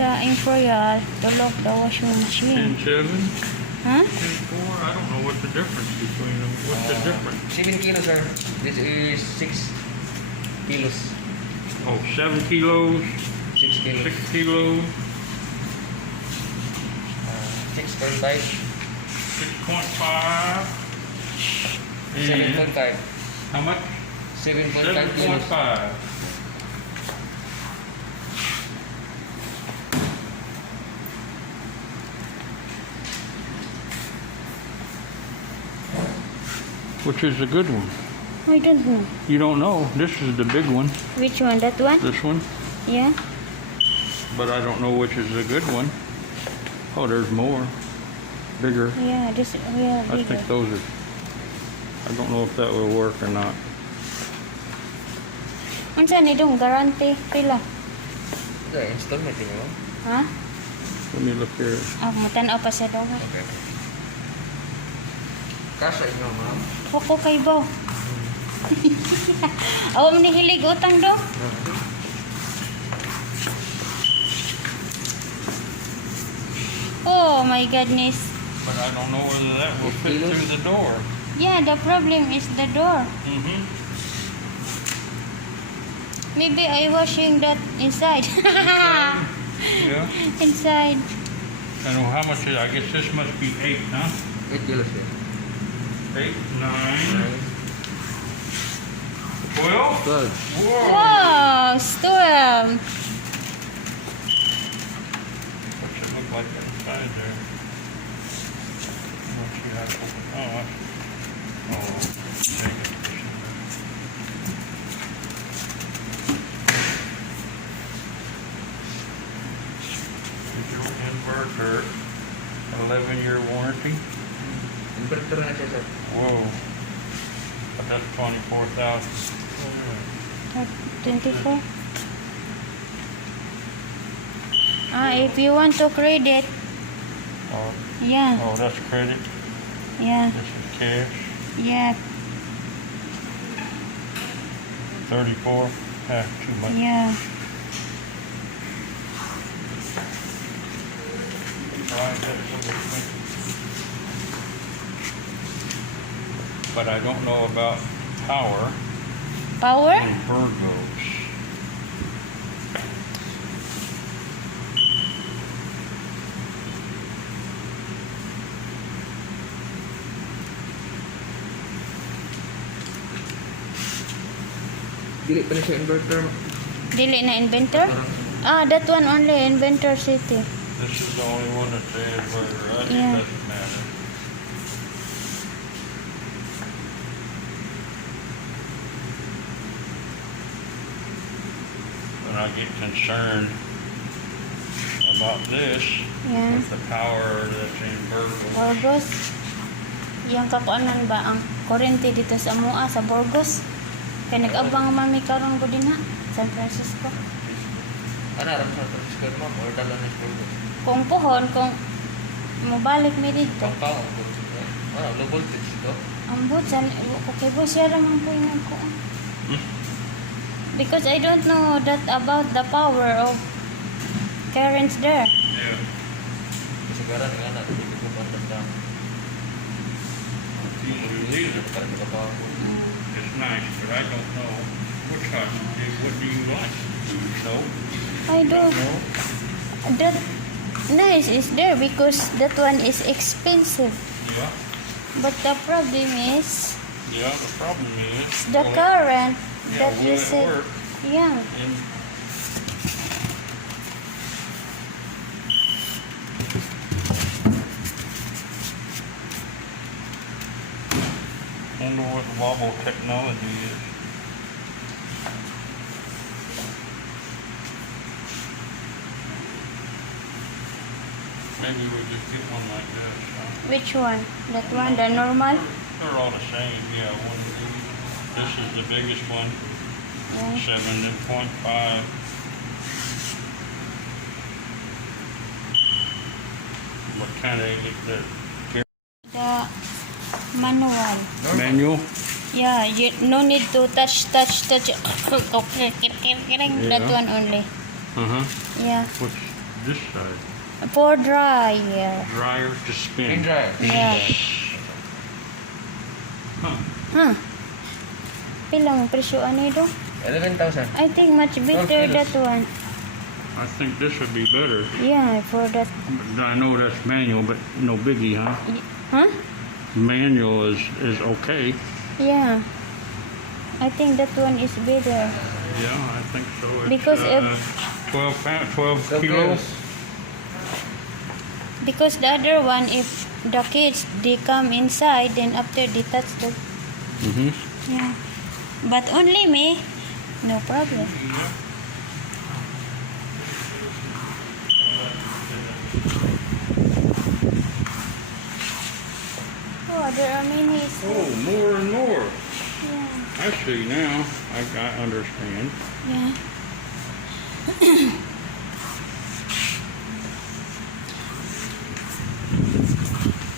the infrared to lock the washing machine. 10.7, Huh? 10.4. I don't know what the difference between them. What's the difference? 7 kilos, sir. This is 6 kilos. Oh, 7 kilos, 6 kilos. 6 kilos, 6.5. 6.5. And 7.5. how much? 7.5 kilos. 7.5. Which is the good one? I don't know. You don't know. This is the big one. Which one? That one? This one. Yeah. But I don't know which is the good one. Oh, there's more. Bigger. Yeah, this yeah, I bigger. think those are. I don't know if that will work or not. Unsa ni dong guarantee pila? The installment yun mo. Ha? Let me look here. Ah, matan-aw pa siya dong. Okay. Kasha inyo, ma'am. Wako kay bo. Awa man ni hilig utang dong. Oh my goodness. But I don't know whether that will fit Kilos? through the door. Yeah, the problem is the door. Mm-hmm. Maybe I washing that inside. Yeah. Inside. And how much is? I guess this must be 8, huh? 8 kilos yun. 8, 9, 12. 12. Whoa. Wow, still. What's it look like inside there? What you have to open? Oh, take it. Digital inverter, 11-year warranty. Inverter na siya, sir. Whoa. But that's 24,000. 24. Ah, if you want to credit, Oh, yeah, oh, that's credit. yeah, This is cash. yeah, 34. Too much. yeah. Right, that's so expensive. But I don't know about power Power? and Virgos. Dili pa na siya inverter. Dili na inventor? Ah, that one only, Inventor City. This is the only one that's the inverter, right? Yeah. It doesn't matter. When I get concerned about this, Yeah. with the power that's in Virgos. Burgos. Yung kakuanan ba ang kurente dito sa Mua, sa Burgos? Kaya nag-abang mami karon ko din ha, San Francisco. Ano, aram sa Francisco, ma'am? Or dala na siya. Kung puhon, kung mabalik mi dito. Pangkaw. Ano, low voltage ito. Ang butsan, okay po siya lang ang punan ko. Because I don't know that about the power of currents there. Yeah. Kasi gara nga na, hindi ko pandang. These are it's nice, but I don't know what kind. What do you like? So, I don't. That nice is there because that one is expensive. yeah, But the problem is yeah. The problem is the current yeah, that will you it said. work? Yeah. And wonder what wobble technology is. Maybe we just get one like this. Which one? That one, the normal? They're all the same. Yeah, one of these. This is the biggest one. Yeah. 7.5. What kind of electric? The manual. Manual? Yeah, you no need to touch. Okay, that Yeah. one only. Uh-huh. Yeah. Which, This side. For dryer. Dryer to spin. In dryer. Yeah. Huh. Huh. Pilang presyo ano ito? 11,000. I think much better kilos. that one. I think this would be better. Yeah, for that. I know that's manual, but no biggie, huh? Huh? Manual is okay. Yeah. I think that one is better. Yeah, I think so. It's, Because if- 12 kilos. Because the other one, if the kids, they come inside, then after they touch the... Mm-hmm. Yeah. But only me, no problem. Oh, there are many. Oh, more and more. Yeah. I see now. I understand. Yeah.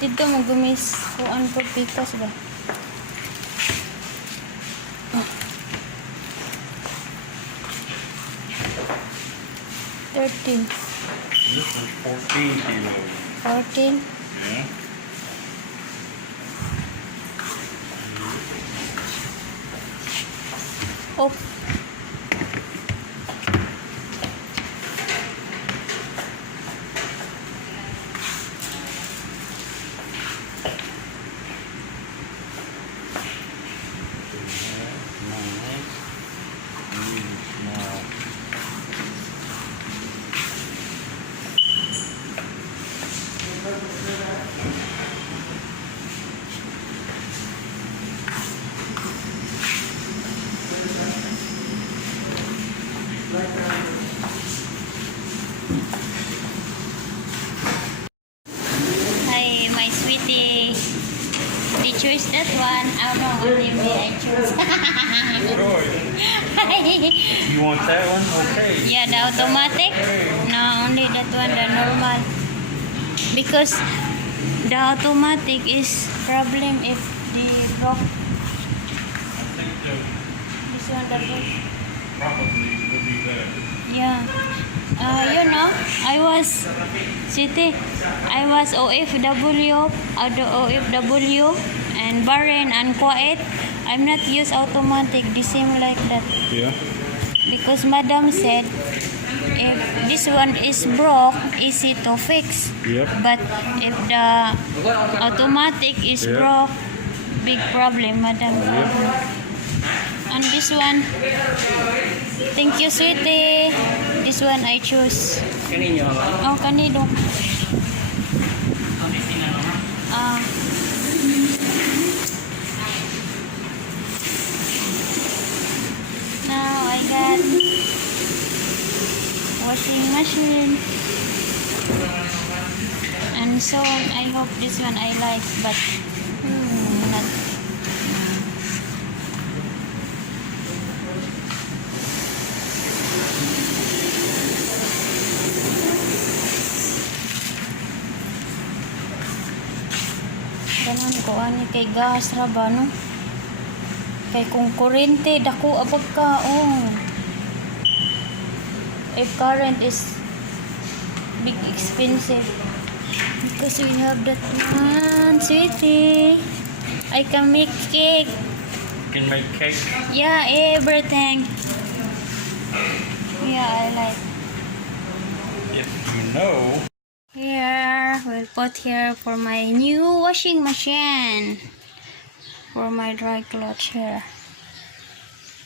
Dito mo gumis kuan po pikas ba? Oh. 13, This is 14 kilos. 14. Yeah. Oh, hi, my sweetie. They choose that one. Oh no, only me I choose. You want that one? Okay. Yeah, the automatic. No, only that one, the normal. Because the automatic is problem if the broke. I think that This one, the broke. probably would be better. Yeah. I was OFW, other OFW, and Bahrain and Kuwait. I'm not use automatic, the same like that. Yeah. Because Madam said, if this one is broke, easy to fix. Yep. But if the automatic is Yeah. broke, big problem, Madam. And this one, thank you, sweetie. This one I choose. Oh, kanido. Ah. Now I got washing machine. And so I hope this one I like, but not. Ganon ko ani kay gas ra ba no? Kay kung kurente dako abag ka if current is big expensive because we have that one, sweetie. I can make cake. Can make cake. Yeah, everything. Yeah, I like. If you know. Here, we'll put here for my new washing machine. For my dry clothes here.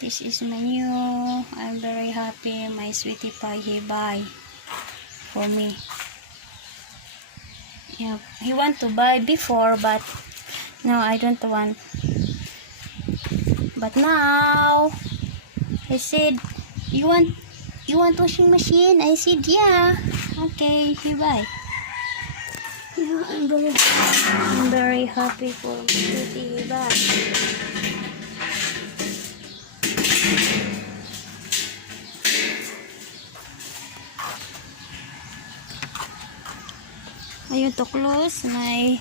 This is my new. I'm very happy. My sweetie pie he buy for me. Yeah, he want to buy before, but now I don't want. But now he said, "You want washing machine?" I said, "Yeah." Okay, he buy. Yeah, I'm very happy for my sweetie he buy. Ayun to close my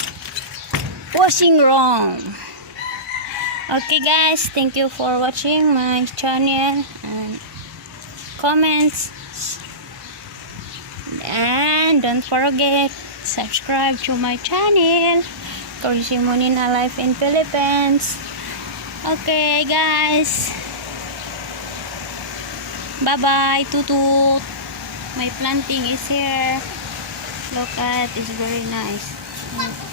washing room. Okay guys, thank you for watching my channel and comments. And don't forget, subscribe to my channel, Corsimonina Life in Philippines. Okay, guys. Bye-bye, tutut. My planting is here. Look at, it's very nice.